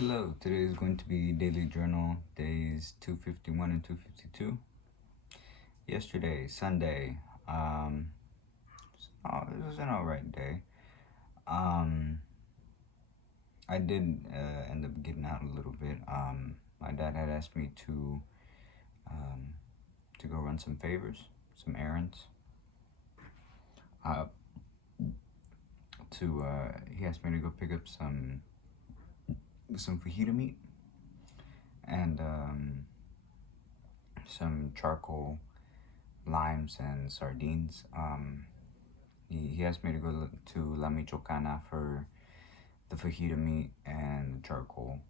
Hello, today is going to be daily journal days 251 and 252. Yesterday, Sunday, it was an alright day. I did end up getting out a little bit. My dad had asked me um, to go run some favors, some errands. Uh, he asked me to go pick up some fajita meat and some charcoal limes and sardines. He asked me to go to La Michoacana for the fajita meat and the charcoal,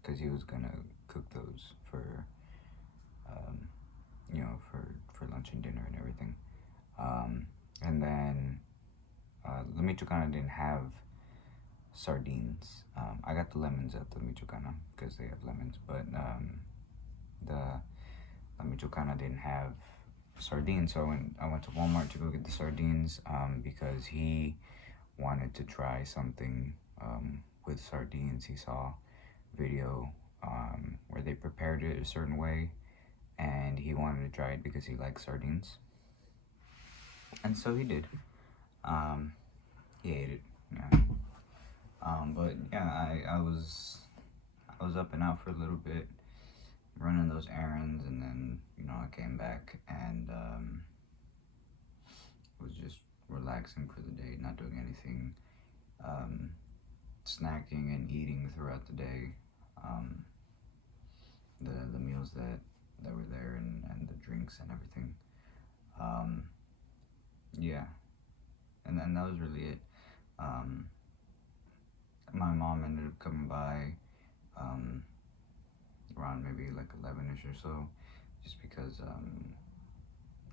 because he was gonna cook those for, for lunch and dinner and everything. And then La Michoacana didn't have sardines. I got the lemons at the Michoacana because they have lemons, but the La Michoacana didn't have sardines, so I went to Walmart to go get the sardines because he wanted to try something with sardines. He saw a video where they prepared it a certain way, and he wanted to try it because he likes sardines. And so he did. He ate it. Yeah. But yeah, I was up and out for a little bit, running those errands, and then I came back and was just relaxing for the day, not doing anything, snacking and eating throughout the day. The meals that were there and the drinks and everything. Yeah, and then that was really it. My mom ended up coming by around maybe like 11ish or so, just because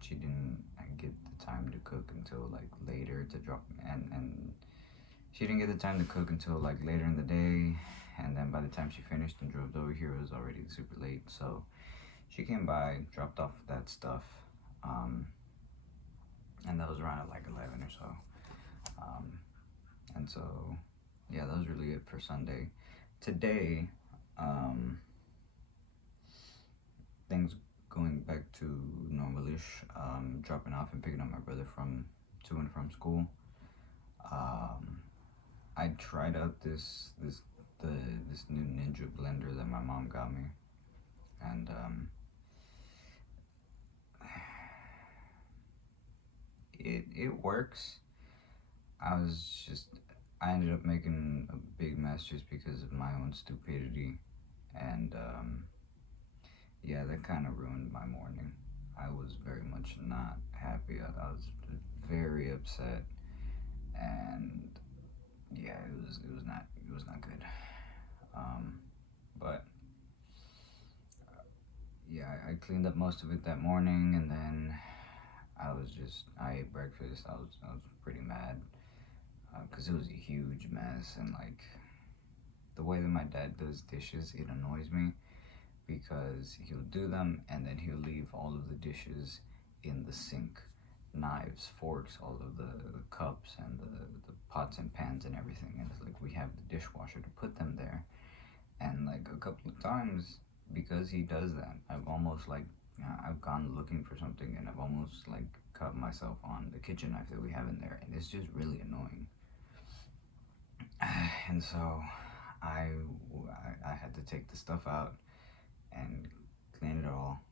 she didn't get the time to cook until like later to drop, and she didn't get the time to cook until like later in the day, and then by the time she finished and drove over here, it was already super late. So she came by, dropped off that stuff, and that was around at like 11 or so. And so yeah, that was really it for Sunday. Today, things going back to normalish, dropping off and picking up my brother to and from school. I tried out this new Ninja blender that my mom got me, and it works. I ended up making a big mess just because of my own stupidity, and yeah, that kind of ruined my morning. I was very much not happy. I was very upset, and yeah, it was not good. But yeah, I cleaned up most of it that morning, and then I ate breakfast. I was pretty mad because it was a huge mess, and like the way that my dad does dishes, it annoys me because he'll do them and then he'll leave all of the dishes in the sink, knives, forks, all of the cups and the pots and pans and everything, and it's like we have the dishwasher to put them there. And like a couple of times, because he does that, I've gone looking for something, and I've almost like cut myself on the kitchen knife that we have in there, and it's just really annoying. And so I had to take the stuff out and clean it all,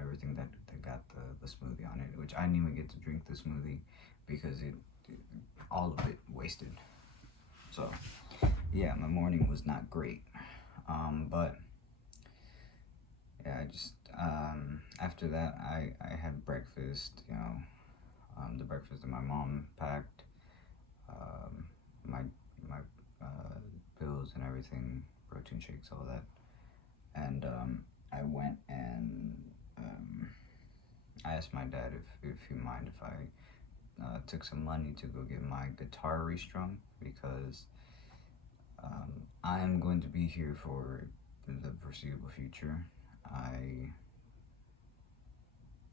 everything that got the smoothie on it, which I didn't even get to drink the smoothie because all of it wasted. So yeah, my morning was not great. But yeah, I just after that I had breakfast, the breakfast that my mom packed, my pills and everything, protein shakes, all that. And I went and I asked my dad if he mind if I took some money to go get my guitar restrung, because I am going to be here for the foreseeable future. I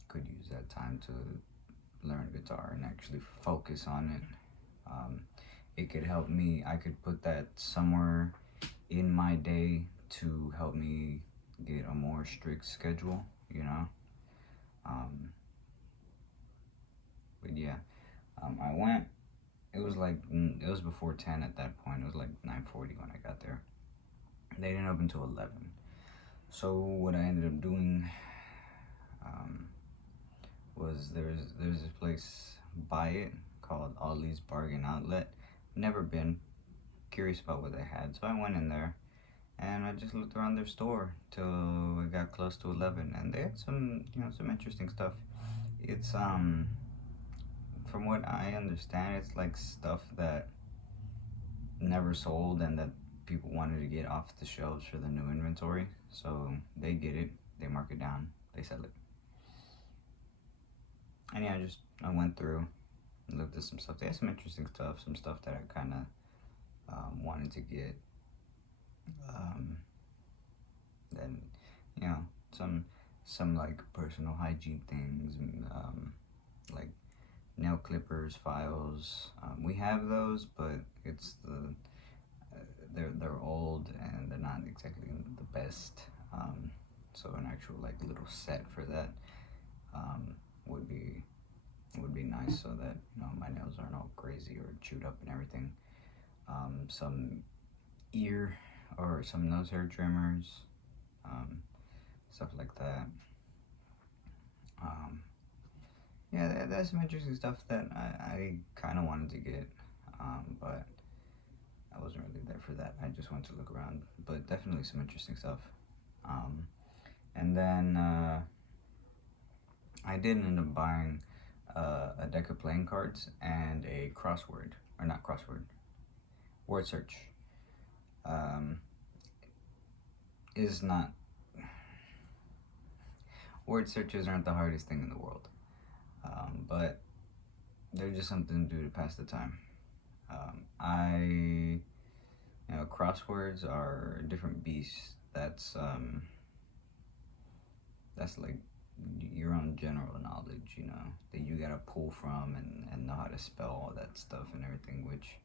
could use that time to learn guitar and actually focus on it. it could help me. I could put that somewhere in my day to help me get a more strict schedule, you know. Um, but yeah, I went. It was like it was before 10 at that point. It was like 9:40 when I got there. They didn't open until 11. So what I ended up doing um, was there's this place by it called Ollie's Bargain Outlet. Never been, curious about what they had, so I went in there and I just looked around their store till it got close to 11, and they had some some interesting stuff. It's from what I understand, it's like stuff that never sold and that people wanted to get off the shelves for the new inventory. So they get it, they mark it down, they sell it. And yeah, I went through and looked at some stuff. They had some interesting stuff, some stuff that I kind of wanted to get. Then some like personal hygiene things, like nail clippers, files. We have those, but it's they're old and they're not exactly the best. So an actual like little set for that um, would be nice, so that my nails aren't all crazy or chewed up and everything. Some ear or some nose hair trimmers, stuff like that. Yeah, that's some interesting stuff that I kind of wanted to get, but I wasn't really there for that. I just wanted to look around, but definitely some interesting stuff. And then I did end up buying a deck of playing cards and a crossword, or not crossword, word search. Is not Word searches aren't the hardest thing in the world, but they're just something to do to pass the time. Crosswords are a different beast. That's like your own general knowledge, that you gotta pull from and know how to spell all that stuff and everything, which,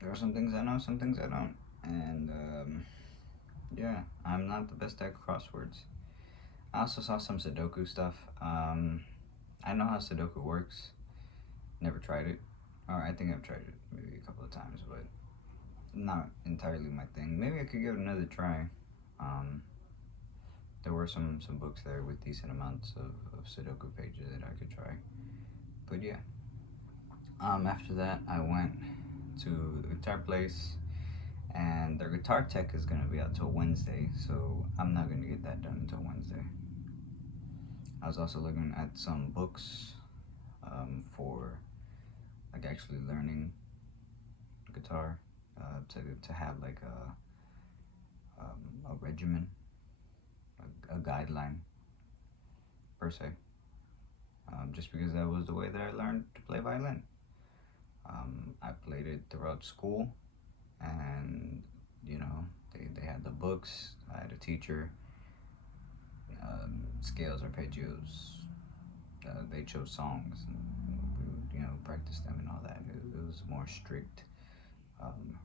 there are some things I know, some things I don't. And yeah, I'm not the best at crosswords. I also saw some Sudoku stuff. I know how Sudoku works. Never tried it. Or I think I've tried it maybe a couple of times, but not entirely my thing. Maybe I could give it another try. There were some books there with decent amounts of Sudoku pages that I could try. But yeah. After that, I went to the guitar place, and their guitar tech is gonna be out till Wednesday, so I'm not gonna get that done until Wednesday. I was also looking at some books for like actually learning guitar, to have like a regimen, a guideline per se. Just because that was the way that I learned to play violin. I played it throughout school, and they had the books. I had a teacher. Scales, arpeggios. They chose songs, and we would practice them and all that. It was a more strict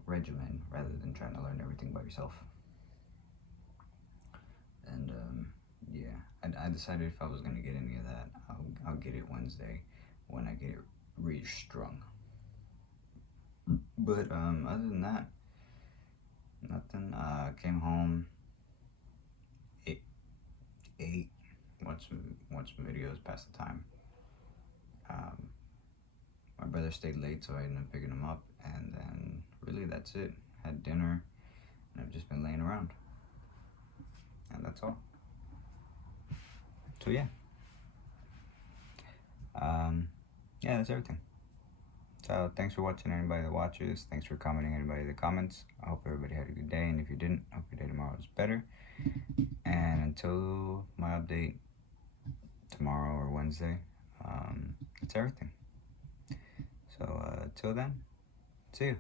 regimen rather than trying to learn everything by yourself. And yeah, I decided if I was gonna get any of that, I'll get it Wednesday when I get it restrung. But other than that, nothing. Came home, ate, watched some videos, passed the time. My brother stayed late, so I ended up picking him up, and then really that's it. Had dinner, and I've just been laying around, and that's all. So yeah, yeah, that's everything. So thanks for watching, anybody that watches. Thanks for commenting, anybody that comments. I hope everybody had a good day, and if you didn't, I hope your day tomorrow is better. And until my update tomorrow or Wednesday, that's everything. So till then, see you.